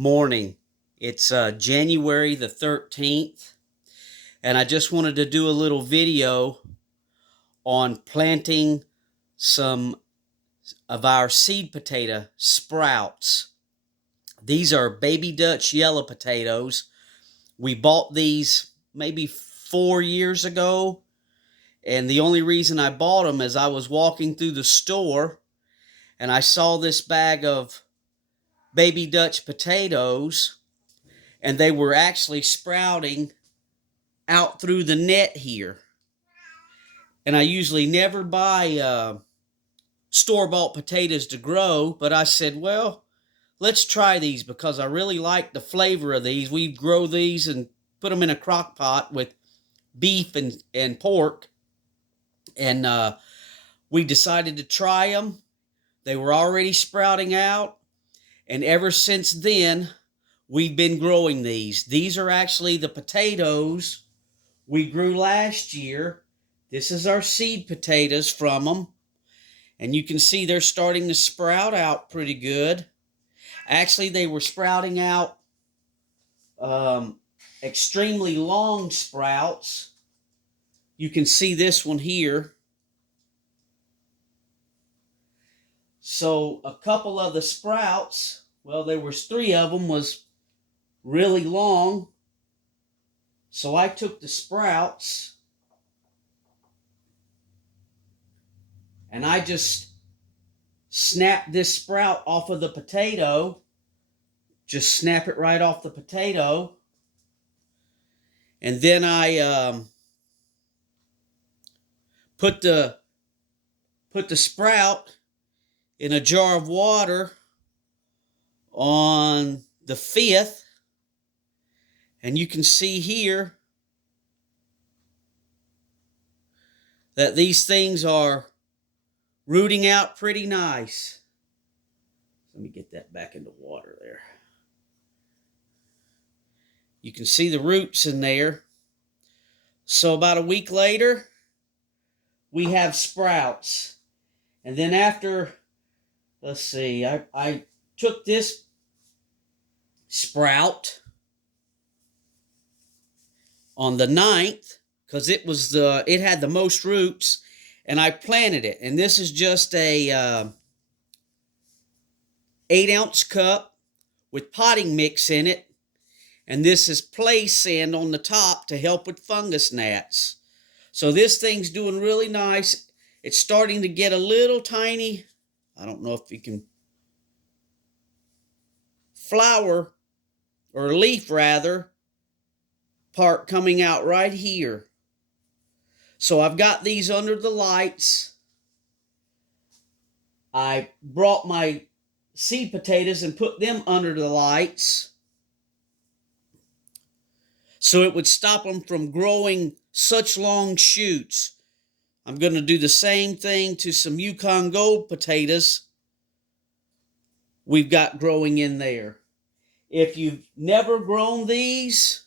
morning. It's January the 13th, and I just wanted to do a little video on planting some of our seed potato sprouts. These are baby Dutch yellow potatoes. We bought these maybe 4 years ago, and the only reason I bought them is I was walking through the store and I saw this bag of baby Dutch potatoes, and they were actually sprouting out through the net here. And I usually never buy store-bought potatoes to grow, but I said, well, let's try these because I really like the flavor of these. We grow these and put them in a crock pot with beef and pork, and we decided to try them. They were already sprouting out, and ever since then, we've been growing these. These are actually the potatoes we grew last year. This is our seed potatoes from them. And you can see they're starting to sprout out pretty good. Actually, they were sprouting out extremely long sprouts. You can see this one here. So a couple of the sprouts, well, there was 3 of them, was really long. So I took the sprouts and I just snapped this sprout off of the potato. Just snap it right off the potato. And then I put the sprout in a jar of water on the 5th. And you can see here that these things are rooting out pretty nice. Let me get that back into water there. You can see the roots in there. So about a week later, we have sprouts. And then after, let's see, I took this sprout on the 9th because it had the most roots, and I planted it. And this is just a 8-ounce cup with potting mix in it. And this is play sand on the top to help with fungus gnats. So this thing's doing really nice. It's starting to get a little tiny, I don't know if you can, flower, or leaf rather, part coming out right here. So I've got these under the lights. I brought my seed potatoes and put them under the lights so it would stop them from growing such long shoots. I'm going to do the same thing to some Yukon Gold potatoes we've got growing in there. If you've never grown these,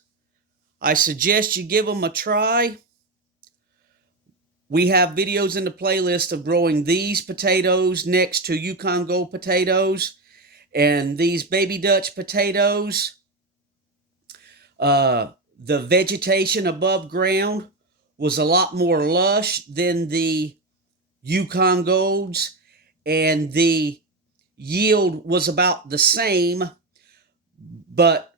I suggest you give them a try. We have videos in the playlist of growing these potatoes next to Yukon Gold potatoes and these baby Dutch potatoes. The vegetation above ground was a lot more lush than the Yukon Golds, and the yield was about the same, but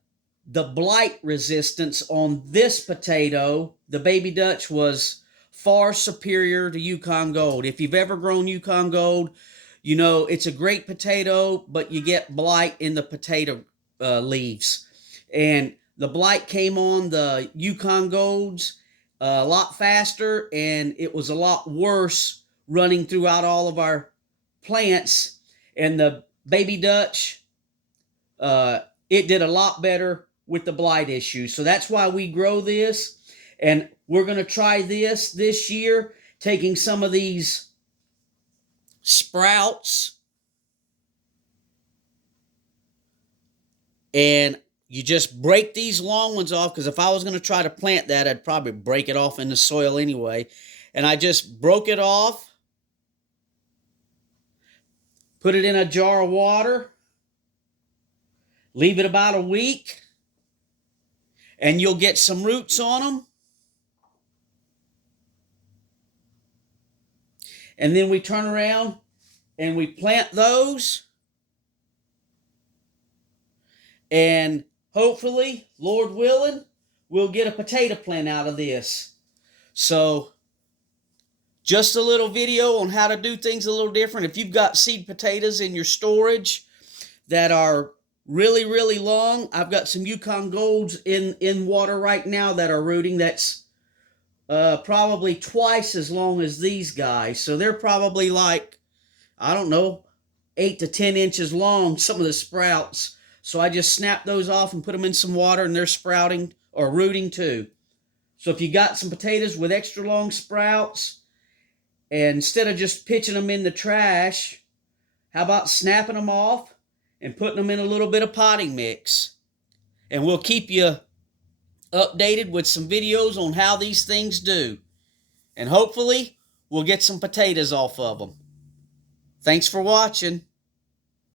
the blight resistance on this potato, the baby Dutch, was far superior to Yukon Gold. If you've ever grown Yukon Gold, you know it's a great potato, but you get blight in the potato leaves. And the blight came on the Yukon Golds a lot faster, and it was a lot worse running throughout all of our plants. And the baby Dutch, it did a lot better with the blight issue. So that's why we grow this. And we're going to try this year, taking some of these sprouts, and you just break these long ones off, because if I was going to try to plant that, I'd probably break it off in the soil anyway. And I just broke it off, put it in a jar of water, Leave it about a week, and you'll get some roots on them. And then we turn around and we plant those. And hopefully, Lord willing, we'll get a potato plant out of this. So, just a little video on how to do things a little different. If you've got seed potatoes in your storage that are really, really long, I've got some Yukon Golds in water right now that are rooting. That's probably twice as long as these guys. So they're probably like, I don't know, 8 to 10 inches long, some of the sprouts. So I just snap those off and put them in some water, and they're sprouting or rooting too. So if you got some potatoes with extra long sprouts, and instead of just pitching them in the trash, how about snapping them off and putting them in a little bit of potting mix? And we'll keep you updated with some videos on how these things do. And hopefully, we'll get some potatoes off of them. Thanks for watching.